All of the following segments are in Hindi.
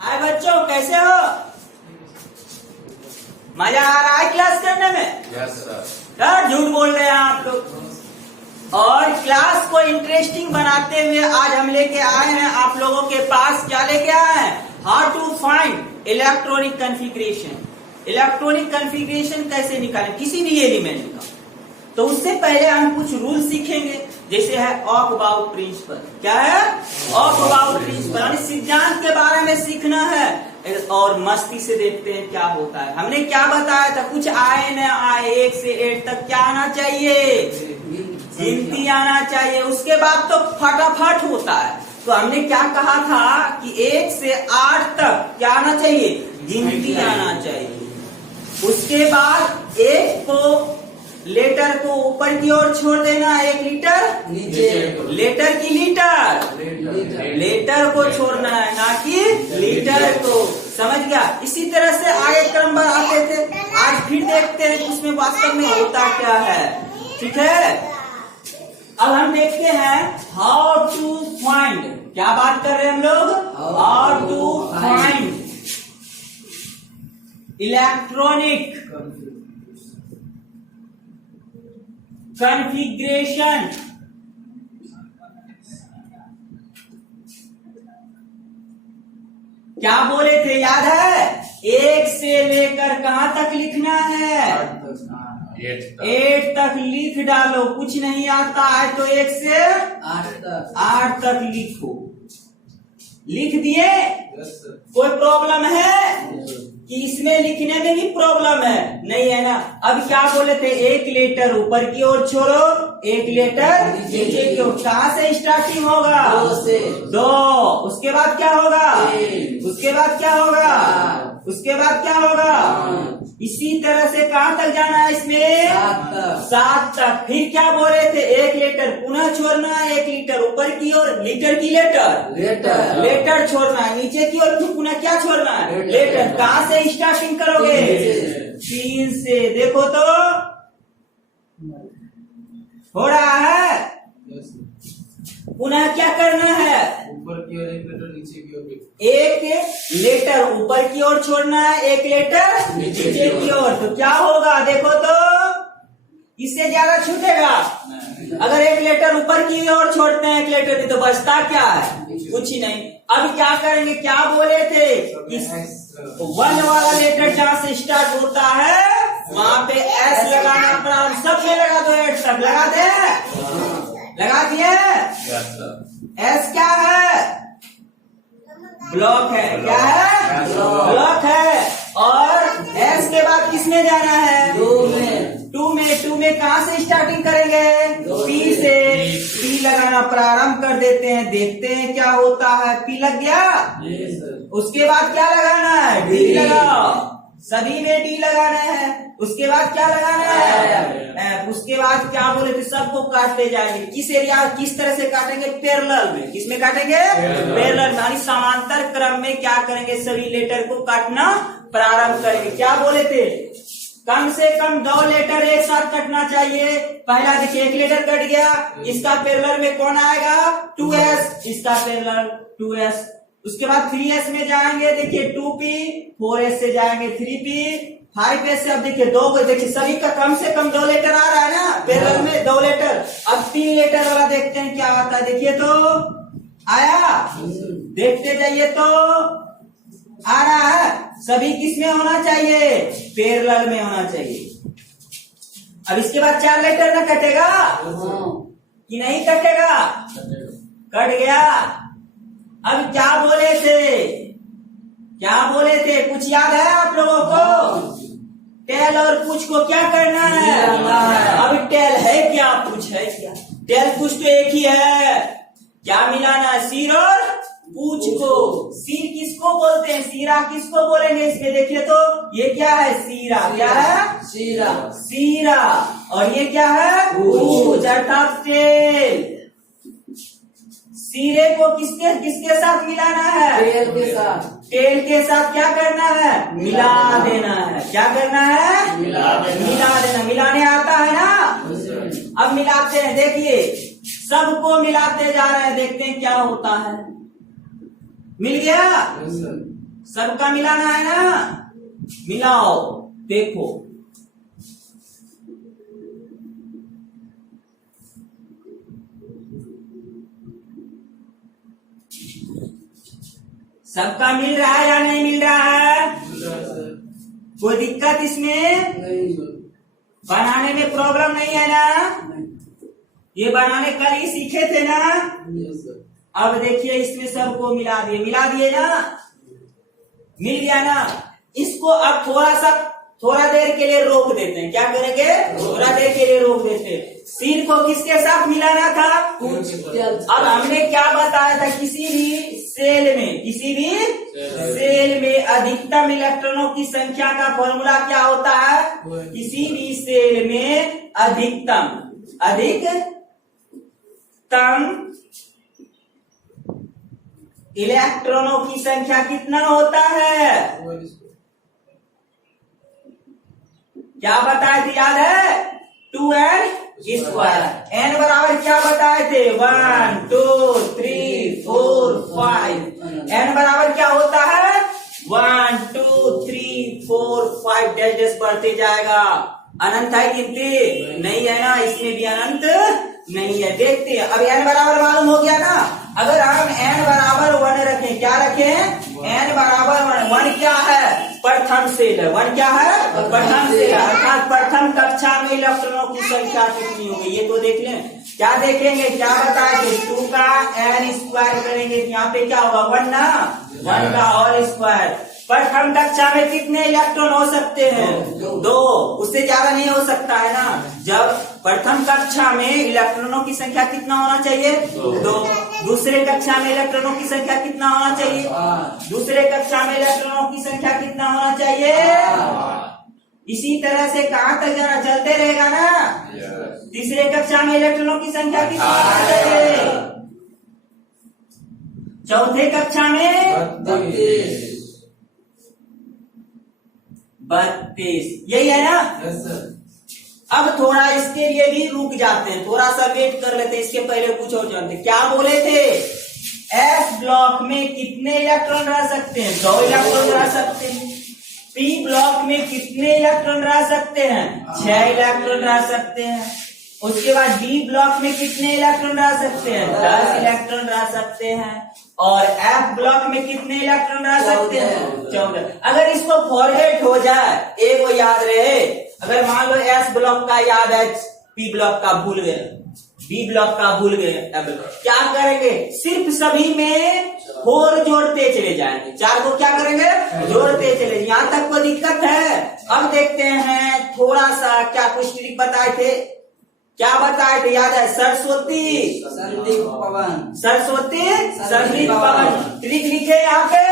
हाय बच्चों, कैसे हो? मजा आ रहा है क्लास करने में? Yes sir. सर झूठ बोल रहे हैं आप लोग। और क्लास को इंटरेस्टिंग बनाते हुए आज हम लेके आए हैं आप लोगों के पास। क्या लेके आए हैं? How to find electronic configuration. Electronic configuration कैसे निकालें किसी भी एलिमेंट का। तो उससे पहले हम कुछ रूल सीखेंगे, जैसे है ऑफ अबाउट प्रिंसिपल। क्या है? ऑफ अबाउट प्रिंसिपल, यानी सिद्धांत के बारे में सीखना है और मस्ती से देखते हैं क्या होता है। हमने क्या बताया था? कुछ आए न आए, 1 से 8 तक क्या आना चाहिए? गिनती आना चाहिए। उसके बाद तो फटाफट होता है। तो हमने क्या कहा था कि 1 से 8 तक क्या आना चाहिए? गिनती आना चाहिए। उसके बाद एक को लेटर को ऊपर की ओर छोड़ देना, 1 लीटर नीचे। लेटर की लेटर को छोड़ना है, ना कि लीटर को। समझ गया? इसी तरह से आगे क्रम पर आते थे। आज फिर देखते हैं कि उसमें वास्तव में होता क्या है। ठीक है, अब हम देखते हैं हाउ टू फाइंड। क्या बात कर रहे हैं हम लोग? How to find electronic configuration. क्या बोले थे, याद है? 1 से लेकर कहां तक लिखना है? 8 तक लिख डालो। कुछ नहीं आता है तो 1 से 8 तक लिखो। लिख दिए? कोई प्रॉब्लम है कि इसमें लिखने में भी प्रॉब्लम है? नहीं है ना। अब क्या बोले थे? 1 लेटर ऊपर की ओर छोड़ो, 1 लेटर नीचे की ओर। कहां से स्टार्टिंग होगा? 2। उसके बाद क्या होगा? उसके बाद क्या होगा? उसके बाद क्या होगा? इसी तरह से कहां तक जाना है इसमें? 7 तक। फिर क्या बोले थे? 1 लेटर पुनः छोड़ना है, 1 लीटर ऊपर की ओर, लीटर की लेटर छोड़ना है। नीचे की ओर पुनः क्या छोड़ना है? लेटर। कहां से स्टार्टिंग करोगे? 3 से। देखो तो हो रहा है। पुनः क्या करना है? ऊपर की ओर 1 लेटर, नीचे की ओर 1 लेटर ऊपर की ओर छोड़ना है, 1 लेटर नीचे की ओर। तो क्या होगा? देखो तो इससे ज्यादा छूटेगा। अगर 1 लेटर ऊपर की ओर छोड़ते हैं, 1 लेटर तो बचता क्या है? कुछ ही नहीं। अब क्या करेंगे? क्या बोले थे कि 1 वाला लेटर जहां से स्टार्ट होता है वहां पे एस लगाना पड़ा। सब में लगा दो, 8 तक लगा दे। लगा दिए? एस क्या है? ब्लॉक है। क्या है? ब्लॉक है। और एस के बाद किसमें जाना है? 2 में कहां से स्टार्टिंग करेंगे? पी से। पी लगाना प्रारंभ कर देते हैं, देखते हैं क्या होता है। पी लग गया? उसके बाद क्या लगाना है? डी लगाओ। सभी में डी लगाना है। उसके बाद क्या लगाना है? उसके बाद क्या बोले थे? सबको काटते जाएंगे। किस एरिया, किस तरह से काटेंगे? पैरेलल में। किस में काटेंगे? पैरेलल, यानी समांतर क्रम में क्या करेंगे? सभी लेटर को काटना प्रारंभ करेंगे। क्या बोले थे? कम से कम 2 लेटर एक साथ कटना चाहिए। पहला देखिए, 1 लेटर कट गया, इसका पैरेलल में कौन आएगा? 2s। इसका पैरेलल 2s। उसके बाद 3s में जाएंगे, देखिए 2p। 4s से जाएंगे 3p। 5s से अब देखिए 2 को, देखिए सभी का कम से कम 2 लेटर आ रहा है ना पैरेलल में, 2 लेटर। अब 3 लेटर वाला देखते हैं क्या आता है। देखिए तो आया, देखते जाइए तो आ रहा है। सभी किस में होना चाहिए? पैरेलल में होना चाहिए। अब इसके बाद 4 लेटर ना कटेगा कि नहीं कटेगा? कट गया। अब क्या बोले थे? क्या बोले थे? कुछ याद है आप लोगों को? टेल और पूछ को क्या करना है? अब टेल है क्या, पूछ है क्या? टेल पूछ तो एक ही है। क्या मिलाना है? सिर और पूछ को। सिर किसको बोलते हैं? सीरा किसको बोलेंगे इसमें? देखिए तो ये क्या है? सीरा। क्या है? सीरा। और ये क्या है? पूछ अर्थात टेल। सीरे को किसके साथ मिलाना है? टेल के साथ। टेल के साथ क्या करना है? मिला देना है। क्या करना है? मिला देना। मिलाने आता है ना। अब मिलाते हैं, देखिए सबको मिलाते जा रहे हैं, देखते हैं क्या होता है। मिल गया। सबका मिलाना है ना, मिलाओ। देखो सबका मिल रहा है या नहीं मिल रहा है? सर कोई दिक्कत इसमें नहीं सर बनाने में प्रॉब्लम नहीं है ना? ये बनाने कल ही सीखे थे ना? यस सर अब देखिए इसमें सबको मिला दिए ना, मिल गया ना। इसको अब थोड़ा देर के लिए रोक देते हैं। क्या करेंगे? थोड़ा देर के लिए रोक देते हैं। सीन को किसके साथ मिलाना था? अब हमने क्या बताया था? किसी भी सेल में अधिकतम इलेक्ट्रॉनों की संख्या का फॉर्मूला क्या होता है? किसी भी सेल में अधिकतम इलेक्ट्रॉनों की संख्या कितना होता है? क्या बताए थे, याद है? 2n²। n बराबर क्या बताए थे? 1 2 3 4 5। n बराबर क्या होता है? 1 2 3 4 5 डैश डैश बढ़ते जाएगा। अनंत है गिनती? नहीं है ना, इसमें भी अनंत नहीं है। देखते हैं। अब n बराबर मालूम हो गया ना। अगर हम n बराबर 1 रखें, क्या रखें? n बराबर 1 क्या है? प्रथम सेल है। 1 क्या है? प्रथम सेल है। अर्थात प्रथम कक्षा में इलेक्ट्रॉनों की संख्या कितनी होगी ये तो देख लें। क्या देखेंगे? क्या बताएंगे? 2 का n² करेंगे, यहाँ पे क्या होगा? 1 ना, 1 का होल स्क्वायर। प्रथम कक्षा में कितने इलेक्ट्रॉन हो सकते हैं? 2। उससे ज्यादा नहीं हो सकता है ना। जब प्रथम कक्षा में इलेक्ट्रॉनों की संख्या कितना होना चाहिए? 2। दूसरे कक्षा में इलेक्ट्रॉनों की संख्या कितना होना चाहिए? दूसरे कक्षा में इलेक्ट्रॉनों की संख्या कितना होना चाहिए? इसी तरह से कहाँ तक जाना? चलते रहेगा ना। तीसरे कक्षा में इलेक्ट्रॉनों की संख्या कितना होना चाहिए? चौथे कक्षा में 32। यही है ना? यस सर अब थोड़ा इसके लिए भी रुक जाते हैं, थोड़ा सा वेट कर लेते हैं। इसके पहले कुछ और जानते हैं। क्या बोले थे? एस ब्लॉक में कितने इलेक्ट्रॉन रह सकते हैं? 2 इलेक्ट्रॉन रह सकते हैं। पी ब्लॉक में कितने इलेक्ट्रॉन रह सकते हैं? 6 इलेक्ट्रॉन रह सकते हैं। उसके बाद डी ब्लॉक में कितने इलेक्ट्रॉन रह सकते हैं? 10 इलेक्ट्रॉन रह सकते हैं। और एफ ब्लॉक में कितने इलेक्ट्रॉन रह सकते हैं? 14। अगर इसको फॉरगेट हो जाए, एक वो याद रहे। अगर मान लो एस ब्लॉक का याद है, पी ब्लॉक का भूल गए, बी ब्लॉक का भूल गए, क्या करेंगे? सिर्फ सभी में 4 जोड़ते चले जाएंगे। 4 को क्या करेंगे? जोड़ते चले। यहाँ तक कोई दिक्कत है? अब देखते हैं थोड़ा सा। क्या कुछ ट्रिक बताए थे? क्या बताए थे? याद है? सरस्वती संदीप पवन। ट्रिक लिखे यहाँ पे,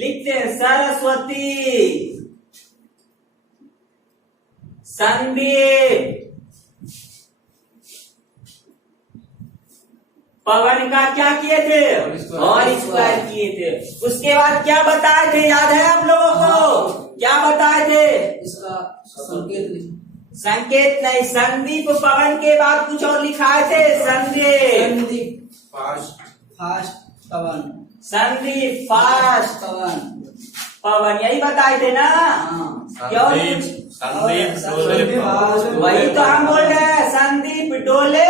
लिखते हैं सरस्वती संदीप पवन का क्या किए थे? और स्क्वायर किए थे। उसके बाद क्या बताए थे? याद है आप लोगों को? क्या बताए थे? इसका संकेत संकेत नहीं, संदीप पवन के बाद कुछ और लिखाए थे। संदीप फास्ट पवन। संदीप फास्ट पवन, यही बताए थे ना? क्यों? वही तो हम बोल रहे हैं। संदीप डोले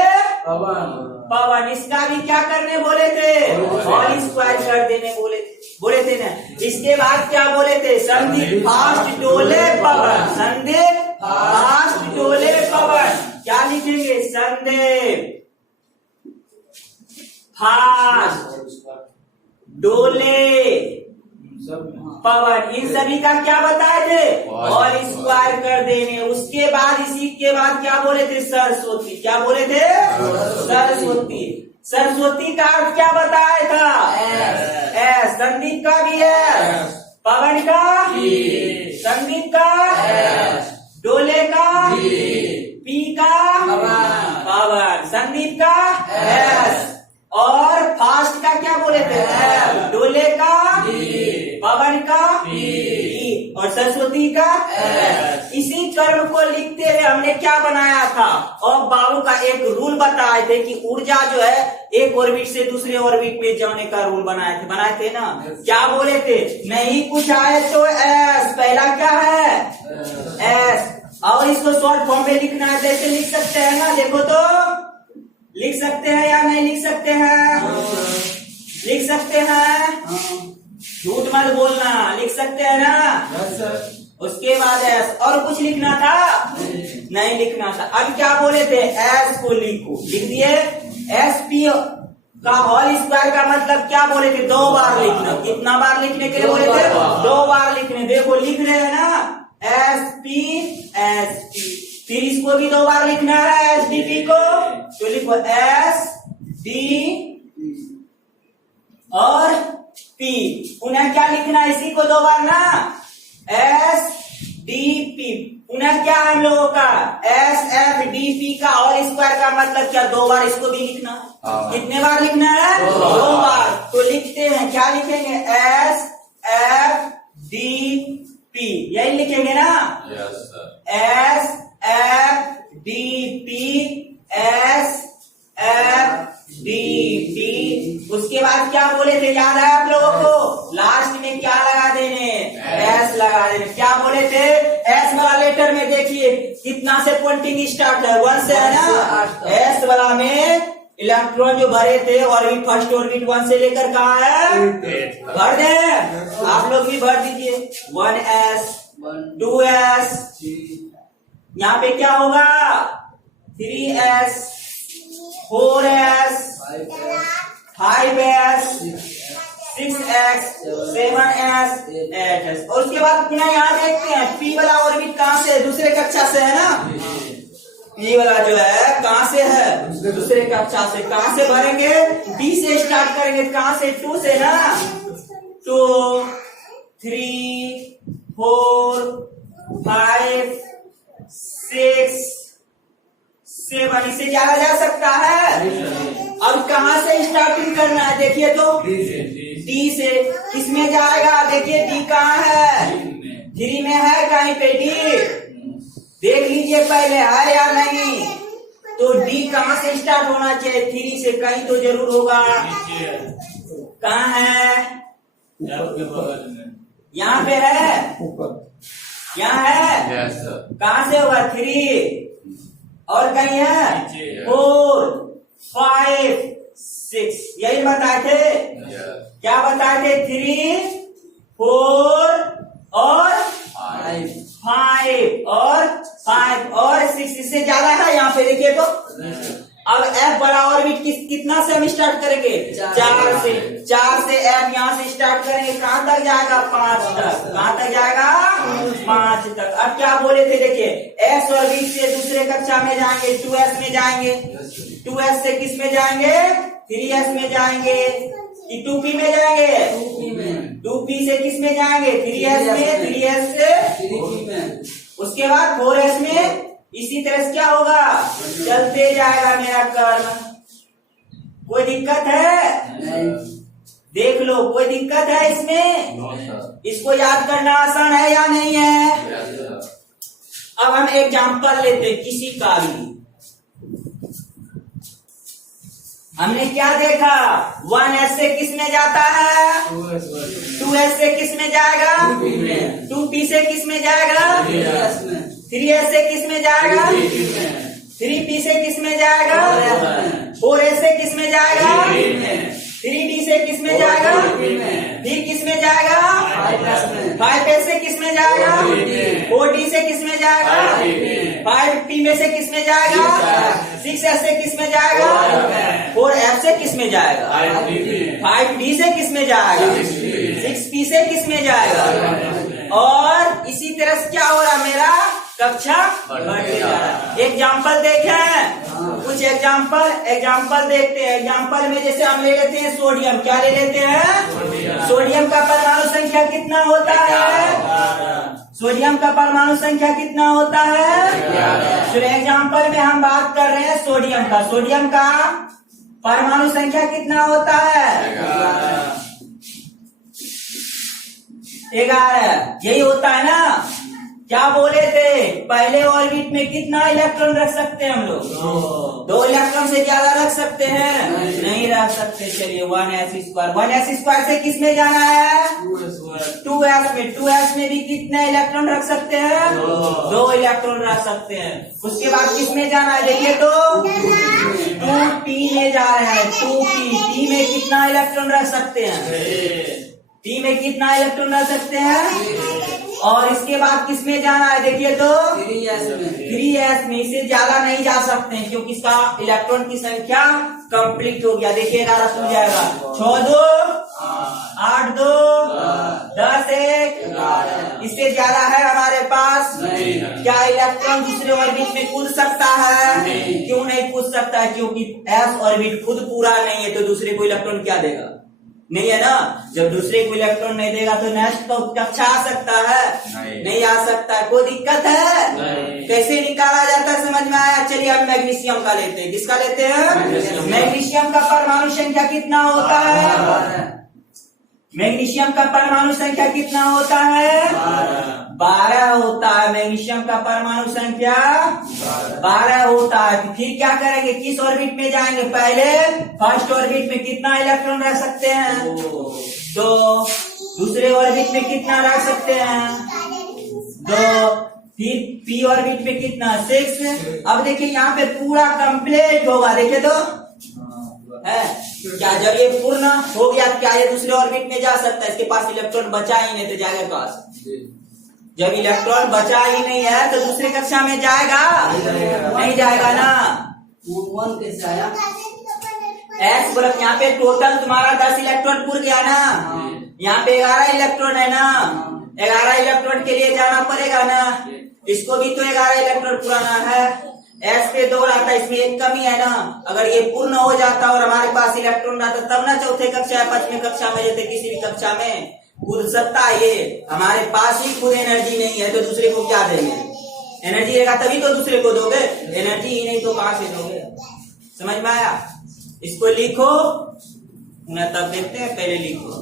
पवन। इसका भी क्या करने बोले थे? होल स्क्वायर कर देने बोले थे ना। इसके बाद क्या बोले थे? संदीप फास्ट डोले पवन। संदीप फास्ट डोले पवन। क्या लिखेंगे? संदीप फास्ट डोले पवन। इन सभी का क्या बताए थे? और स्क्वायर कर देने। उसके बाद इसी के बाद क्या बोले थे? सरस्वती। क्या बोले थे? सरस्वती। सरस्वती का अर्थ क्या बताया था? एस। संदीप का भी है, पवन का, संदीप का, डोले का, पी का, पवन। संदीप का एस। और फास्ट का क्या बोले थे? डोले का, पवन का, ई। और सरस्वती का इसी कर्म को लिखते हुए हमने क्या बनाया था, और बाबू का एक रूल बताए थे कि ऊर्जा जो है एक ऑर्बिट से दूसरे ऑर्बिट पे जाने का रूल बनाए थे ना। क्या बोले थे, नहीं कुछ आए तो एस, पहला क्या है एस, और इसको शॉर्ट फॉर्म में लिखना है, जैसे लिख सकते हैं ना, देखो तो लिख सकते हैं या नहीं लिख सकते हैं, लिख सकते हैं, झूठ मत बोलना, लिख सकते हैं ना। उसके बाद एस, और कुछ लिखना था नहीं लिखना था। अब क्या बोले थे, एस को लिखो, लिख दिए। एस पी का होल स्क्वायर का मतलब क्या बोले थे, 2 बार लिखना। कितना बार लिखने के लिए बोले थे, 2 बार लिखने। देखो लिख रहे हैं ना, एस पी, फिर इसको भी 2 बार लिखना है एस डी पी को, तो लिखो एस डी और पी। उन्हें क्या लिखना है, इसी को 2 बार ना, एस डी पी। उन्हें क्या है हम लोगों का, एस एफ डी पी का होल स्क्वायर का मतलब क्या, 2 बार इसको भी लिखना है। कितने बार लिखना है, 2 बार। तो लिखते हैं, क्या लिखेंगे, एस एफ डी पी, यही लिखेंगे ना, S F D P, S F D P. उसके बाद क्या बोले थे, याद है आप लोगों को, लास्ट में क्या लगा देने, एस लगा देने। क्या बोले थे, एस वाला लेटर में देखिए कितना से पॉइंटिंग स्टार्ट है, 1 से है ना। एस वाला में इलेक्ट्रॉन जो भरे थे ऑर्बिट, फर्स्ट ऑर्बिट 1 से लेकर कहाँ है, भर दे, आप लोग भी भर दीजिए। 1s 2s, यहाँ पे क्या होगा, 3s 4s 5s 6s 7s 8s। और उसके बाद पुनः यहाँ देखते हैं पी वाला ऑर्बिट कहाँ से, दूसरे कक्षा से है ना। पी वाला जो है कहाँ से है, दूसरे कक्षा से। कहाँ से भरेंगे, बी से स्टार्ट करेंगे, कहाँ से, 2 से ना। 2 3 4 5 6 7, इससे ज्यादा जा सकता है। अब कहाँ से स्टार्टिंग करना है, देखिए तो डी से। किसमें जाएगा, देखिए डी कहाँ है, 3 में है कहीं पे डी, देख लीजिए पहले है या नहीं। तो डी कहाँ से स्टार्ट होना चाहिए, 3 से, कहीं तो जरूर होगा। कहाँ है, यहाँ पे है, यहाँ है, कहाँ से होगा, 3 और कहीं है 4 5 6, यही बताए थे। क्या बताए थे, 3 4 और 5 और 6, इससे ज्यादा है यहाँ पे देखिए तो। अब एफ बड़ा ऑर्बिट कितना से हम स्टार्ट करेंगे, 4 से एफ यहाँ से स्टार्ट करेंगे, कहाँ तक जाएगा, 5 तक। कहाँ तक जाएगा, 5 तक। अब क्या बोले थे, देखिए एस ऑर्बिट से दूसरे कक्षा में जाएंगे, 2s में जाएंगे, 2s से किस में जाएंगे, 3s में जाएंगे, कि 2p में जाएंगे, 2p से किस में जाएंगे, 3s में, 3s से 3p में। उसके बाद 4s में। इसी तरह से क्या होगा, चलते जाएगा मेरा कर्म। कोई दिक्कत है नहीं, देख लो कोई दिक्कत है इसमें, इसको याद करना आसान है या नहीं है। अब हम एग्जाम्पल लेते हैं किसी का भी। हमने क्या देखा, 1s से किस में जाता है, 2s से किस में जाएगा, 2p से किस में जाएगा, 3s से किस में जाएगा, 3p से किस में जाएगा, 4s से किस में जाएगा, 3d से किस में जाएगा, फिर किस में जाएगा, 5s से किस में जाएगा, 4d से किस में जाएगा, 5p में से किस में जाएगा, 6s से किस में जाएगा, 4f से किस में जाएगा, 5d से किस में जाएगा, 6p से किस में जाएगा। और इसी तरह से क्या हो रहा, मेरा कक्षा बढ़ते जा रहा है। एग्जाम्पल देखें, कुछ एग्जाम्पल देखते हैं। एग्जाम्पल में जैसे हम ले लेते हैं सोडियम, क्या ले लेते हैं, सोडियम का परमाणु संख्या कितना होता है, सोडियम का परमाणु संख्या कितना होता है। तो एग्जाम्पल में हम बात कर रहे हैं सोडियम का, सोडियम का परमाणु संख्या कितना होता है, 11 यही होता है ना। क्या बोले थे, पहले ऑर्बिट में कितना इलेक्ट्रॉन रख सकते हैं हम लोग? 2 इलेक्ट्रॉन से ज्यादा रख सकते हैं? नहीं रख सकते। चलिए 1s² से किस में जाना है? 2s में। 2s में भी कितने इलेक्ट्रॉन रख सकते हैं? 2 इलेक्ट्रॉन रख सकते हैं। उसके बाद किस में जाना है देखिए तो 2p में जा रहे हैं। 2p p में कितना इलेक्ट्रॉन रख सकते हैं? p में कितना इलेक्ट्रॉन रख सकते हैं? और इसके बाद किस में जाना है देखिए तो 3s में। इसे ज्यादा नहीं जा सकते हैं क्योंकि इसका इलेक्ट्रॉन की संख्या कंप्लीट हो गया। देखिए 11 टूट जाएगा। 6 2 8 2 10 1। इससे ज्यादा है हमारे पास? क्या इलेक्ट्रॉन दूसरे ऑर्बिट में कूद सकता है? क्यों नहीं कूद सकता है? क्योंकि s ऑर्बिट खुद पूरा नहीं है तो दूसरे को इलेक्ट्रॉन क्या देगा? नहीं है ना। जब दूसरे को इलेक्ट्रॉन नहीं देगा तो नेक्स्ट तो कक्षा आ सकता है? नहीं आ सकता है। कोई दिक्कत है? कैसे निकाला जाता है समझ में आया? चलिए अब मैग्नीशियम का लेते हैं। किसका लेते हैं? मैग्नीशियम का परमाणु संख्या कितना होता है? मैग्नीशियम का परमाणु संख्या कितना होता है? 12 होता है। मैग्नीशियम का परमाणु संख्या 12 होता है। फिर क्या करेंगे, किस ऑर्बिट में जाएंगे? पहले फर्स्ट ऑर्बिट में कितना इलेक्ट्रॉन रख सकते हैं? 2। दूसरे ऑर्बिट में कितना रख सकते हैं? 2। फिर पी ऑर्बिट में कितना? 6। अब देखिए यहाँ पे पूरा कंप्लीट होगा। देखिए तो है क्या? जब ये पूर्ण हो गया क्या ये दूसरे ऑर्बिट में जा सकता है? इसके पास इलेक्ट्रॉन बचा ही नहीं तो जाएगा पास। जब इलेक्ट्रॉन बचा ही नहीं है तो दूसरी कक्षा में जाएगा? नहीं जाएगा ना। 1 कैसे आया? s ग्रुप यहाँ पे टोटल तुम्हारा 10 इलेक्ट्रॉन पूर गया ना। यहाँ पे 11 इलेक्ट्रॉन है ना। 11 इलेक्ट्रॉन के लिए जाना पड़ेगा ना। इसको भी तो 11 इलेक्ट्रॉन पुराना है। s पे 2 आता है, इसमें एक कमी है ना। अगर ये पूर्ण हो जाता और हमारे पास इलेक्ट्रॉन आता तब ना चौथे कक्षा या 5वीं कक्षा में जैसे किसी भी कक्षा में कूद सकता है। ये हमारे पास ही खुद एनर्जी नहीं है तो दूसरे को क्या देंगे? एनर्जी रहेगा तभी तो दूसरे को दोगे। एनर्जी ही नहीं तो कहां से दोगे? समझ में आया? इसको लिखो, तब देखते हैं। पहले लिखो।